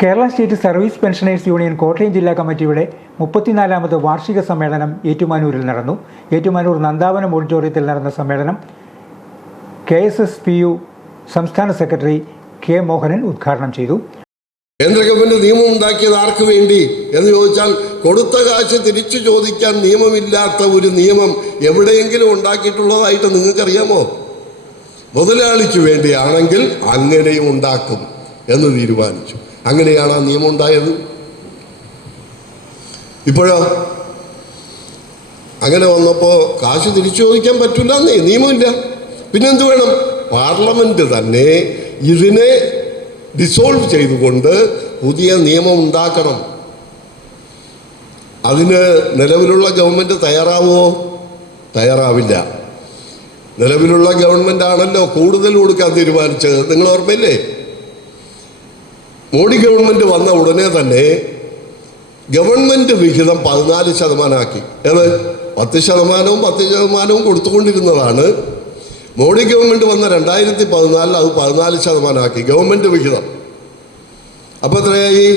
Kerala state service pensioners union Kottayam ജില്ലാ കമ്മിറ്റിയുടെ 34ാമത് വാർഷിക സമ്മേളനം ഏറ്റുമാനൂരിൽ നടന്നു. ഏറ്റുമാനൂർ നന്ദാവനം ഓഡിറ്റോറിയത്തിൽ നടന്ന സമ്മേളനം KSSPU സംസ്ഥാന സെക്രട്ടറി K. മോഹനൻ ഉദ്ഘാടനം ചെയ്തു. കേന്ദ്ര ഗവൺമെന്റ് നിയമം ഉണ്ടാക്കിയത് ആർക്ക് വേണ്ടി എന്ന് ചോദിച്ചാൽ, കൊടുത്ത കാശ് തിരിച്ചു ചോദിക്കാൻ നിയമമില്ലാത്ത ഒരു നിയമം എവിടെയെങ്കിലും ഉണ്ടാക്കിയിട്ടുള്ളതായിട്ട് നിങ്ങൾക്കറിയാമോ? മുതലാളിക്ക് വേണ്ടിയാണെങ്കിൽ അങ്ങനെയും ഉണ്ടാക്കും എന്ന് തീരുമാനിച്ചു. അങ്ങനെയാണ് ആ നിയമം ഉണ്ടായത്. ഇപ്പോഴോ അങ്ങനെ വന്നപ്പോൾ കാശ് തിരിച്ചു ചോദിക്കാൻ പറ്റില്ല, നിയമമില്ല. പിന്നെന്ത് വേണം? പാർലമെന്റ് തന്നെ ഇതിനെ ഡിസോൾവ് ചെയ്തുകൊണ്ട് പുതിയ നിയമം ഉണ്ടാക്കണം. അതിന് നിലവിലുള്ള ഗവൺമെൻറ് തയ്യാറാവുമോ? തയ്യാറാവില്ല. നിലവിലുള്ള ഗവൺമെൻറ് ആണല്ലോ കൂടുതൽ കൊടുക്കാൻ തീരുമാനിച്ചത്. നിങ്ങൾ ഓർമ്മയില്ലേ? മോഡി ഗവൺമെൻറ് വന്ന ഉടനെ തന്നെ ഗവൺമെൻറ് വിഹിതം 14% ഏത് 10% കൊടുത്തുകൊണ്ടിരുന്നതാണ്. മോഡി ഗവൺമെൻറ് വന്ന 2014 അത് 14% ഗവൺമെൻറ് വിഹിതം. അപ്പോൾ എത്രയായി?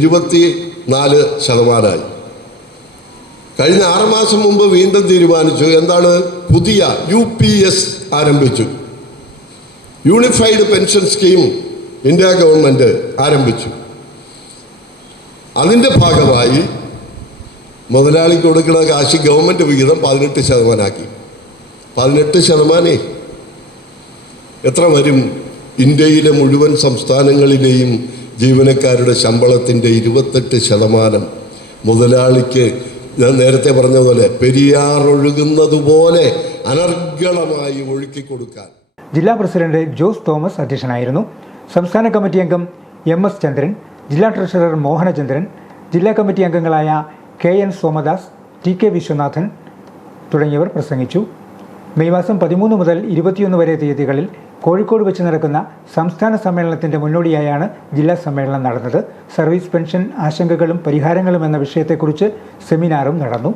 24%. കഴിഞ്ഞ 6 മാസം മുമ്പ് വീണ്ടും തീരുമാനിച്ചു. എന്താണ്? പുതിയ UPS ആരംഭിച്ചു. Unified pension scheme India government ആരംഭിച്ചു. അതിൻ്റെ ഭാഗമായി മുതലാളിക്ക് കൊടുക്കുന്ന കാശ് ഗവൺമെൻറ് വിഹിതം 18% 18% എത്ര വരും? ഇന്ത്യയിലെ മുഴുവൻ സംസ്ഥാനങ്ങളിലെയും ജീവനക്കാരുടെ ശമ്പളത്തിൻ്റെ 28% മുതലാളിക്ക്, ഞാൻ നേരത്തെ പറഞ്ഞതുപോലെ, പെരിയാർ ഒഴുകുന്നത് പോലെ അനർഗളമായി ഒഴുക്കി കൊടുക്കാൻ. ജില്ലാ പ്രസിഡന്റ് ജോസ് തോമസ് അധ്യക്ഷനായിരുന്നു. സംസ്ഥാന കമ്മിറ്റി അംഗം MS ചന്ദ്രൻ, ജില്ലാ ട്രഷറർ മോഹനചന്ദ്രൻ, ജില്ലാ കമ്മിറ്റി അംഗങ്ങളായ KN സോമദാസ്, TK വിശ്വനാഥൻ തുടങ്ങിയവർ പ്രസംഗിച്ചു. മെയ് മാസം 13 മുതൽ 21 വരെ തീയതികളിൽ കോഴിക്കോട് വെച്ച് നടക്കുന്ന സംസ്ഥാന സമ്മേളനത്തിൻ്റെ മുന്നോടിയായാണ് ജില്ലാ സമ്മേളനം നടന്നത്. സർവീസ് പെൻഷൻ ആശങ്കകളും പരിഹാരങ്ങളും എന്ന വിഷയത്തെക്കുറിച്ച് സെമിനാറും നടന്നു.